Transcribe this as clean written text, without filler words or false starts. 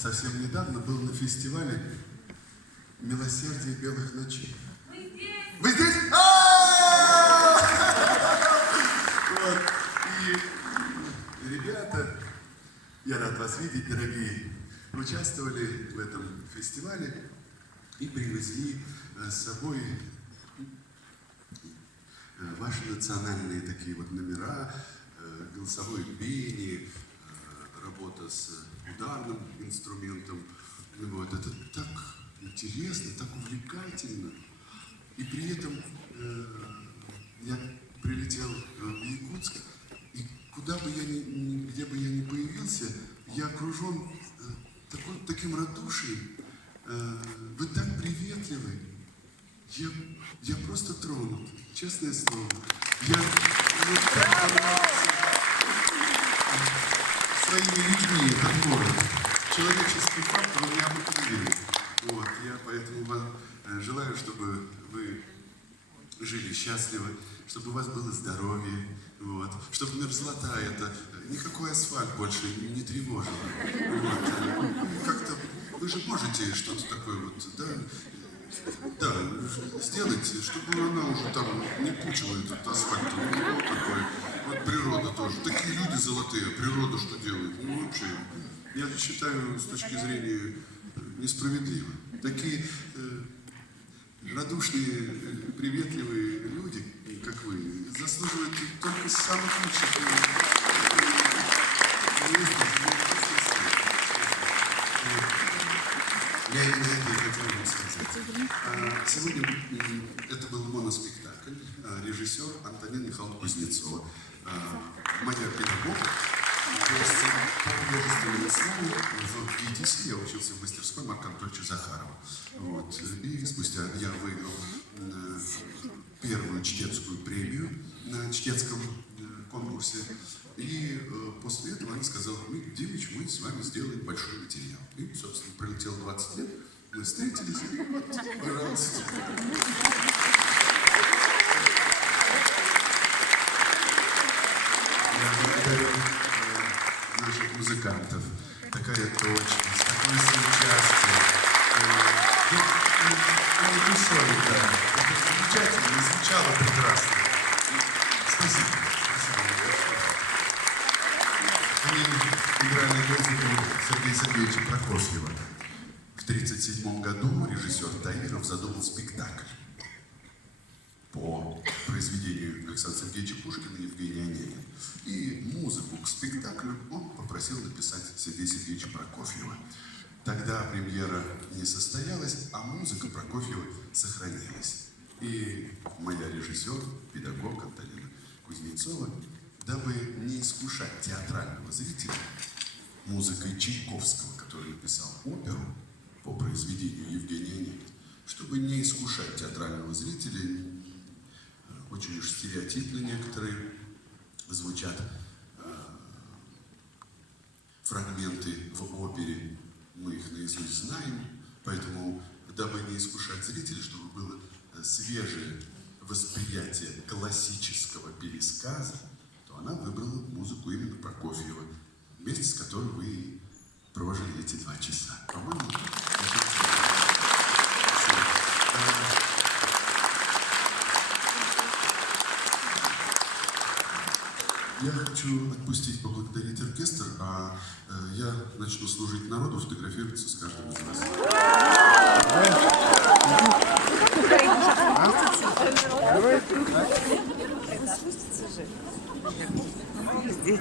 совсем недавно был на фестивале «Милосердие белых ночей». Вы здесь? Вот. И ребята, я рад вас видеть, дорогие, участвовали в этом фестивале и привезли с собой ваши национальные такие вот номера, голосовое пение, работа с ударным инструментом. Вот. Это так интересно, так увлекательно. И при этом я прилетел в Якутск, и куда бы я где бы я ни появился, я окружен таким радушием. Вы так приветливы. Я просто тронут, честное слово. Я так понравился своими людьми этот город. Человеческий фактор, он необыкновенный. Вот, я поэтому вам желаю, чтобы вы жили счастливо, чтобы у вас было здоровье, вот, чтобы мерзлота это, никакой асфальт больше не тревожил. Вот. Как-то вы же можете что-то такое вот, да, сделайте, чтобы она уже там не пучила этот асфальт. Ну, вот такой. Вот природа тоже. Такие люди золотые, природа что делает? Ну, вообще, я считаю, с точки зрения несправедливо. Такие радушные, приветливые люди, как вы, заслуживают только самых лучших Я именно это и хотел вам сказать. Сегодня это был моноспектакль, режиссер Антонина Михайловна Кузнецова, моя педагог. По художественному слову в ГИТИСе я учился в мастерской Марка Анатольевича Захарова. Вот. И спустя я выиграл первую чтецкую премию на чтецком конкурсе. И после этого она сказала: Димыч, мы с вами сделаем большой материал. И, собственно, пролетело 20 лет, мы встретились, и вот, пожалуйста. Я благодарю наших музыкантов. Такая точность, такое соучастие. Душой, да. Это замечательно, звучало прекрасно. Спасибо. Мы играли музыку Сергея Сергеевича Прокофьева. В 1937 году режиссер Таиров задумал спектакль по произведению Александра Сергеевича Пушкина и Евгения Онегина. И музыку к спектаклю он попросил написать Сергея Сергеевича Прокофьева. Тогда премьера не состоялась, а музыка Прокофьева сохранилась. И моя режиссер, педагог Антонина Кузнецова, дабы не искушать театрального зрителя музыкой Чайковского, который написал оперу по произведению Евгения Онегина, чтобы не искушать театрального зрителя, очень уж стереотипно некоторые звучат фрагменты в опере, мы их наизусть знаем, поэтому, дабы не искушать зрителей, чтобы было свежее восприятие классического пересказа, то она выбрала музыку именно Прокофьева, вместе с которой вы провожали эти 2 часа. По-моему, я хочу отпустить, поблагодарить оркестр, а я начну служить народу, фотографироваться с каждым из вас. Давай.